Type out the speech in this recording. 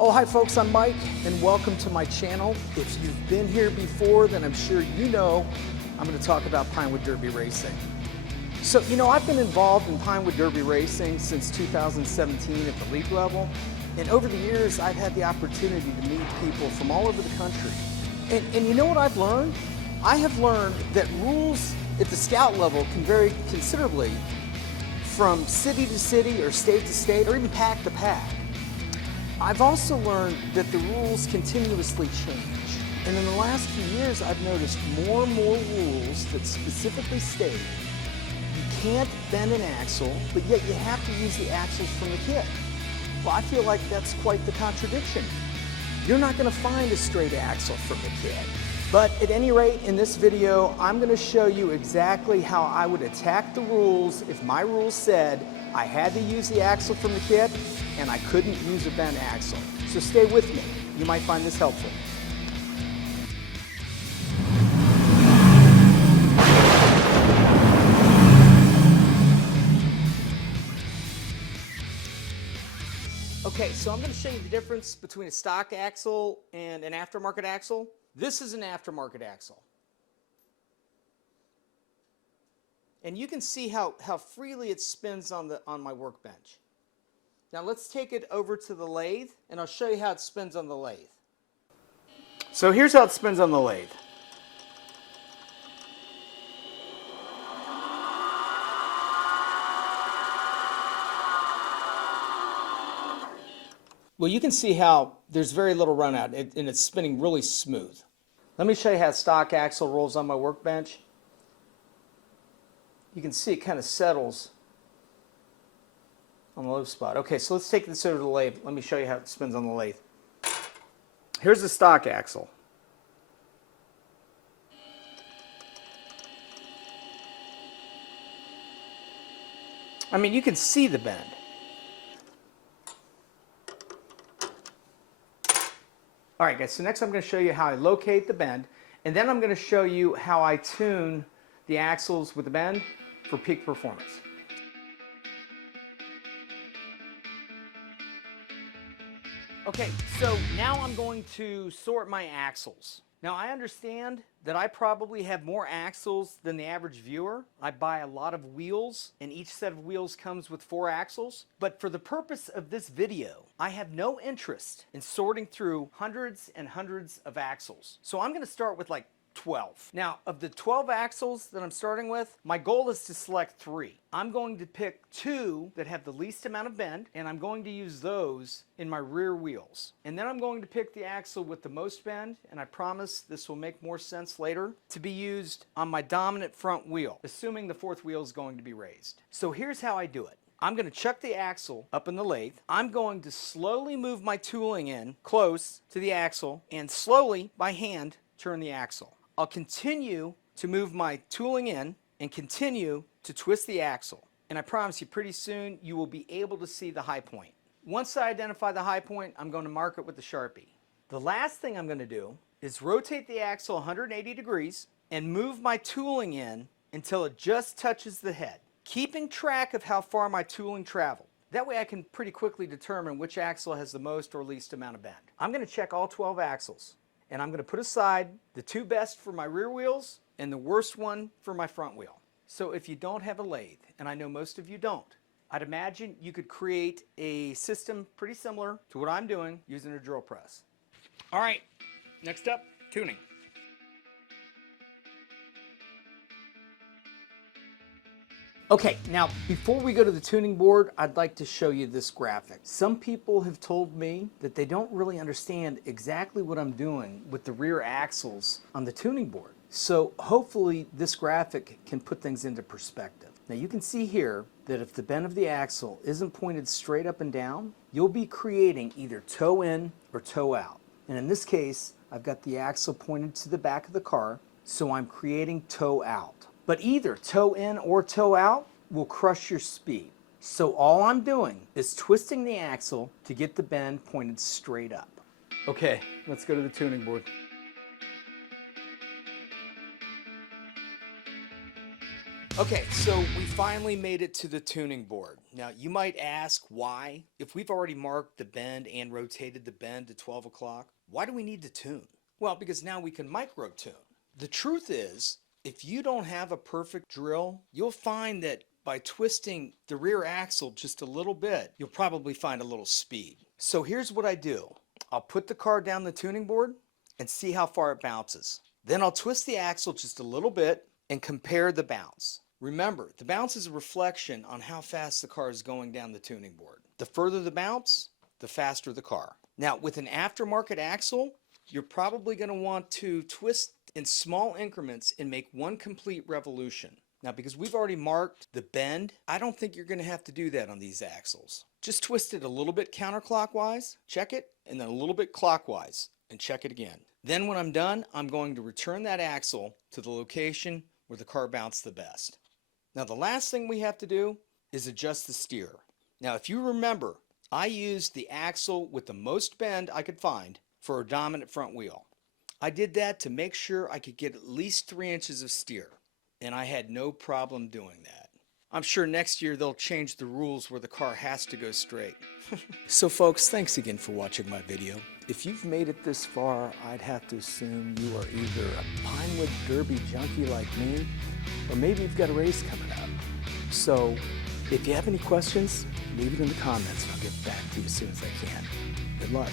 Oh, hi folks, I'm Mike and welcome to my channel. If you've been here before, then I'm sure you know I'm going to talk about Pinewood Derby racing. So, I've been involved in Pinewood Derby racing since 2017 at the league level. And over the years, I've had the opportunity to meet people from all over the country. And you know what I've learned? I have learned that rules at the scout level can vary considerably from city to city or state to state or even pack to pack. I've also learned that the rules continuously change. And in the last few years, I've noticed more and more rules that specifically state you can't bend an axle, but yet you have to use the axles from the kit. Well, I feel like that's quite the contradiction. You're not going to find a straight axle from the kit. But at any rate, in this video, I'm going to show you exactly how I would attack the rules if my rules said I had to use the axle from the kit and I couldn't use a bent axle. So stay with me. You might find this helpful. Okay, so I'm going to show you the difference between a stock axle and an aftermarket axle. This is an aftermarket axle. And you can see how freely it spins on my workbench. Now let's take it over to the lathe and I'll show you how it spins on the lathe. So here's how it spins on the lathe. Well, you can see how there's very little run out and it's spinning really smooth. Let me show you how stock axle rolls on my workbench. You can see it kind of settles on the low spot. Okay, so let's take this over to the lathe. Let me show you how it spins on the lathe. Here's the stock axle. I mean, you can see the bend. All right, guys, so next I'm going to show you how I locate the bend, and then I'm going to show you how I tune the axles with the bend for peak performance. Okay, so now I'm going to sort my axles. Now I understand that I probably have more axles than the average viewer. I buy a lot of wheels and each set of wheels comes with 4 axles. But for the purpose of this video, I have no interest in sorting through hundreds and hundreds of axles. So I'm going to start with like 12. Now, of the 12 axles that I'm starting with, my goal is to select 3. I'm going to pick 2 that have the least amount of bend, and I'm going to use those in my rear wheels. And then I'm going to pick the axle with the most bend, and I promise this will make more sense later, to be used on my dominant front wheel, assuming the 4th wheel is going to be raised. So here's how I do it. I'm going to chuck the axle up in the lathe. I'm going to slowly move my tooling in close to the axle and slowly, by hand, turn the axle. I'll continue to move my tooling in and continue to twist the axle. And I promise you, pretty soon you will be able to see the high point. Once I identify the high point, I'm going to mark it with a Sharpie. The last thing I'm going to do is rotate the axle 180 degrees and move my tooling in until it just touches the head, keeping track of how far my tooling traveled. That way I can pretty quickly determine which axle has the most or least amount of bend. I'm going to check all 12 axles. And I'm going to put aside the 2 best for my rear wheels and the worst one for my front wheel. So if you don't have a lathe, and I know most of you don't, I'd imagine you could create a system pretty similar to what I'm doing using a drill press. All right, next up, tuning. Okay, now before we go to the tuning board, I'd like to show you this graphic. Some people have told me that they don't really understand exactly what I'm doing with the rear axles on the tuning board. So hopefully this graphic can put things into perspective. Now you can see here that if the bend of the axle isn't pointed straight up and down, you'll be creating either toe in or toe out. And in this case, I've got the axle pointed to the back of the car, so I'm creating toe out. But either toe in or toe out will crush your speed. So all I'm doing is twisting the axle to get the bend pointed straight up. Okay, let's go to the tuning board. Okay, so we finally made it to the tuning board. Now, you might ask why. If we've already marked the bend and rotated the bend to 12 o'clock, why do we need to tune? Well, because now we can micro tune. The truth is, if you don't have a perfect drill, you'll find that by twisting the rear axle just a little bit, you'll probably find a little speed. So here's what I do. I'll put the car down the tuning board and see how far it bounces. Then I'll twist the axle just a little bit and compare the bounce. Remember, the bounce is a reflection on how fast the car is going down the tuning board. The further the bounce, the faster the car. Now, with an aftermarket axle, you're probably going to want to twist in small increments and make one complete revolution. Now, because we've already marked the bend, I don't think you're going to have to do that on these axles. Just twist it a little bit counterclockwise, check it, and then a little bit clockwise, and check it again. Then when I'm done, I'm going to return that axle to the location where the car bounced the best. Now, the last thing we have to do is adjust the steer. Now, if you remember, I used the axle with the most bend I could find for a dominant front wheel. I did that to make sure I could get at least 3 inches of steer, and I had no problem doing that. I'm sure next year they'll change the rules where the car has to go straight. So folks, thanks again for watching my video. If you've made it this far, I'd have to assume you are either a Pinewood Derby junkie like me, or maybe you've got a race coming up. So if you have any questions, leave it in the comments and I'll get back to you as soon as I can. Good luck.